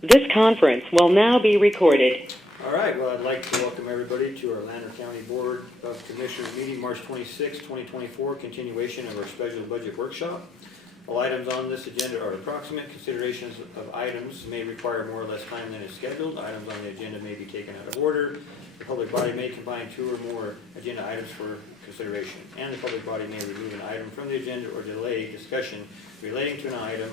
This conference will now be recorded. All right, well, I'd like to welcome everybody to our Lander County Board of Commissioners meeting, March 26, 2024, continuation of our special budget workshop. All items on this agenda are approximate. Considerations of items may require more or less time than is scheduled. Items on the agenda may be taken out of order. The public body may combine two or more agenda items for consideration, and the public body may remove an item from the agenda or delay discussion relating to an item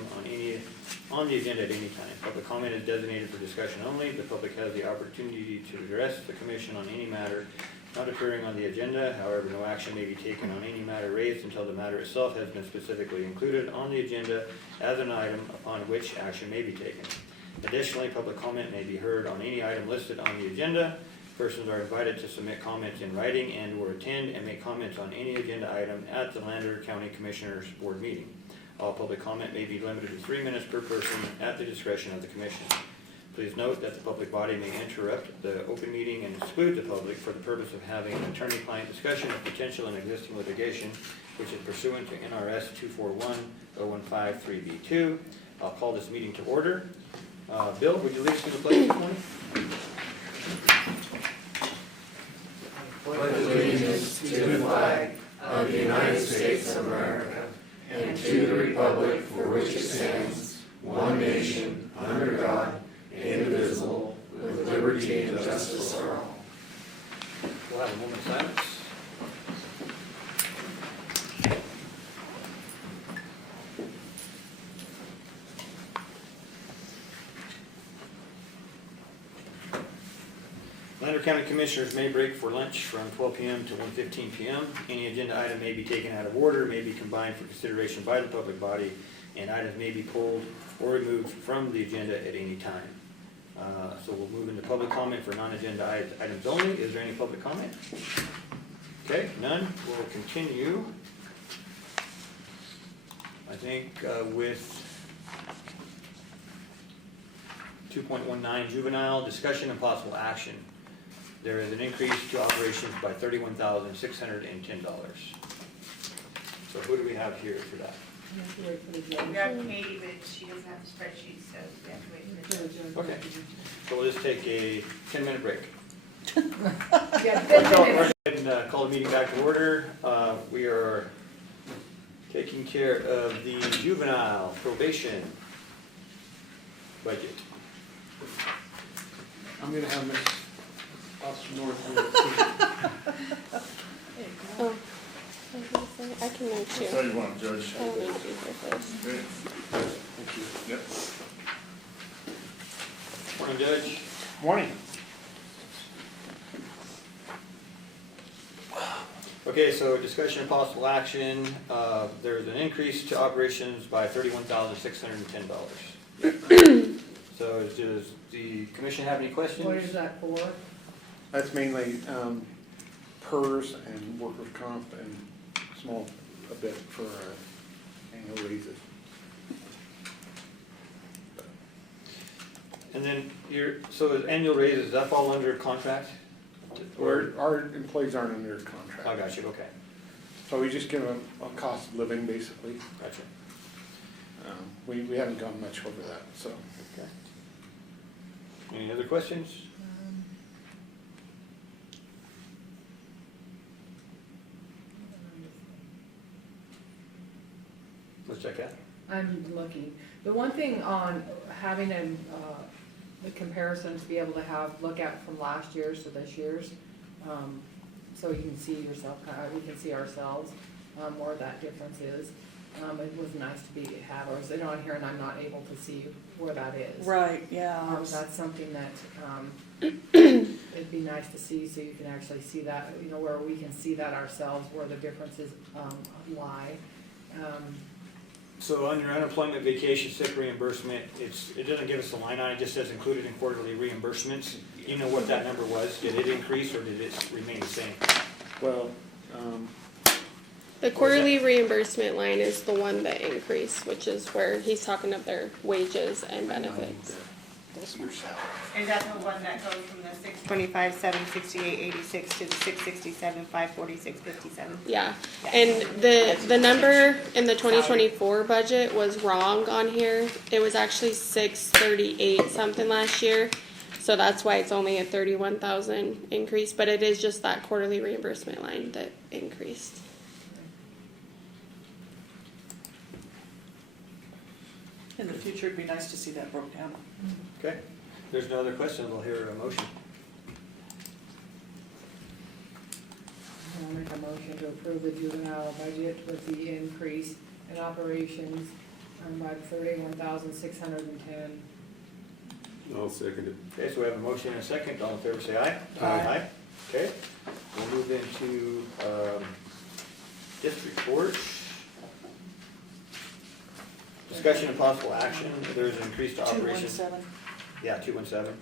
on the agenda at any time. Public comment is designated for discussion only. The public has the opportunity to address the commission on any matter not appearing on the agenda. However, no action may be taken on any matter raised until the matter itself has been specifically included on the agenda as an item upon which action may be taken. Additionally, public comment may be heard on any item listed on the agenda. Persons are invited to submit comments in writing and or attend and make comments on any agenda item at the Lander County Commissioners Board meeting. All public comment may be limited to 3 minutes per person at the discretion of the commission. Please note that the public body may interrupt the open meeting and exclude the public for the purpose of having an attorney-client discussion of potential and existing litigation, which is pursuant to NRS 241-015-3B2. I'll call this meeting to order. Bill, would you lead us through the pledge this morning? Pledge allegiance to the flag of the United States of America and to the republic for which it stands, one nation, under God, indivisible, with liberty and justice for all. We'll have a moment of silence. Lander County Commissioners may break for lunch from 12 p.m. to 1:15 p.m. Any agenda item may be taken out of order, may be combined for consideration by the public body, and items may be pulled or removed from the agenda at any time. So we'll move into public comment for non-agenda items only. Is there any public comment? Okay, none. We'll continue, I think, with 2.19 juvenile discussion and possible action. There is an increase to operations by $31,610. So who do we have here for that? We have Katie, but she doesn't have a spreadsheet, so we have to wait for the judge. Okay, so we'll just take a 10-minute break. Yeah, We'll go ahead and call the meeting back to order. We are taking care of the juvenile probation budget. I'm going to have Ms. Officer North. Oh, I can make I'll you. tell you what, Judge. I don't need you here first. Okay. Thank you. Yep. Morning, Judge. Morning. Okay, so discussion and possible action. There's an increase to operations by $31,610. So does the commission have any questions? What is that for? That's mainly PERS and workers' comp and small a bit for annual raises. And then so annual raises, does that fall under contract? Our employees aren't under contract. I got you, okay. So we just give them a cost of living, basically. Gotcha. We haven't gone much over that, so. Okay. Any other questions? Let's check that. I'm looking. The one thing on having the comparison to be able to look at from last year's to this year's, so you can see yourself, we can see ourselves, where that difference is. It was nice to have ours on here, and I'm not able to see where that is. Right, yeah. That's something that, it'd be nice to see, so you can actually see that, where we can see that ourselves, where the differences, lie. So under unemployment, vacation, sick reimbursement, it doesn't give us a line on it, just says included in quarterly reimbursements. You know what that number was? Did it increase or did it remain the same? Well, The quarterly reimbursement line is the one that increased, which is where he's talking of their wages and benefits. The Just your salary. Is that the one that goes from the 625, 768, 86 to the 667, 546, 57? Yeah, and the number in the 2024 budget was wrong on here. It was actually 638 something last year, so that's why it's only a 31,000 increase. But it is just that quarterly reimbursement line that increased. In the future, it'd be nice to see that broke down. Okay, there's no other questions, I'll hear a motion. I'll make a motion to approve the juvenile budget with the increase in operations by 31,610. I'll second it. Okay, so we have a motion and a second, all in favor say aye. Aye. Okay, we'll move into, district court. Discussion and possible action, there's an increase to operations. 217. Yeah, 217.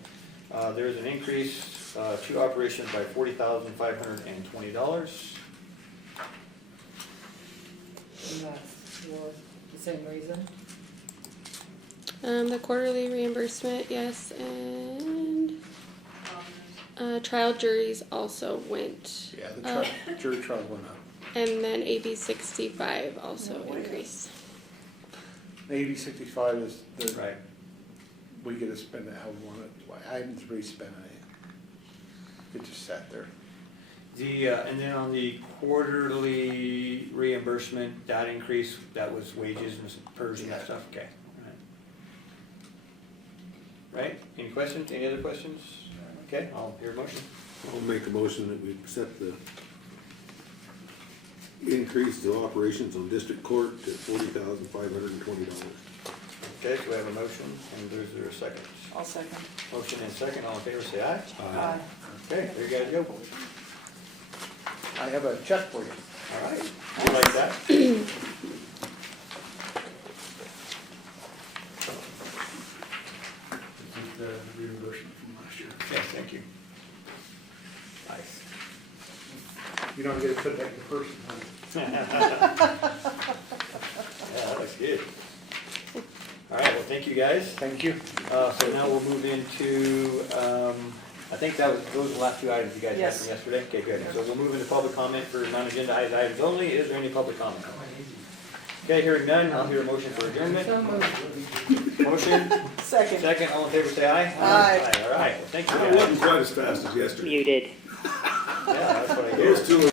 There's an increase to operations by $40,520. And that's for the same reason. The quarterly reimbursement, yes, and trial juries also went, Yeah, the jury trial went up. and then AB 65 also increased. The 8065 is the, Right. we get to spend it how we want it. I haven't really spent it. It just sat there. And then on the quarterly reimbursement, that increase, that was wages and PERS and that stuff, okay. Right, any questions, any other questions? Okay, I'll hear a motion. I'll make a motion that we accept the increase to operations on district court to $40,520. Okay, so we have a motion, and there's there a second? I'll second. Motion and second, all in favor say aye. Aye. Okay, there you guys go. I have a check for you. All right, you like that? This is the reimbursement from last year. Okay, thank you. Nice. You don't get to put that in your person, huh? Yeah, that looks good. All right, well, thank you, guys. Thank you. So now we'll move into, I think those were the last two items you guys had Yes. from yesterday. Okay, good. So we'll move into public comment for non-agenda items only. Is there any public comment? Okay, hearing none, I'll hear a motion for adjournment. So moved. Motion, Second. second, all in favor say aye. Aye. All right, well, thank you, It guys. wasn't quite as fast as yesterday. Muted. Yeah, that's what I Those hear. two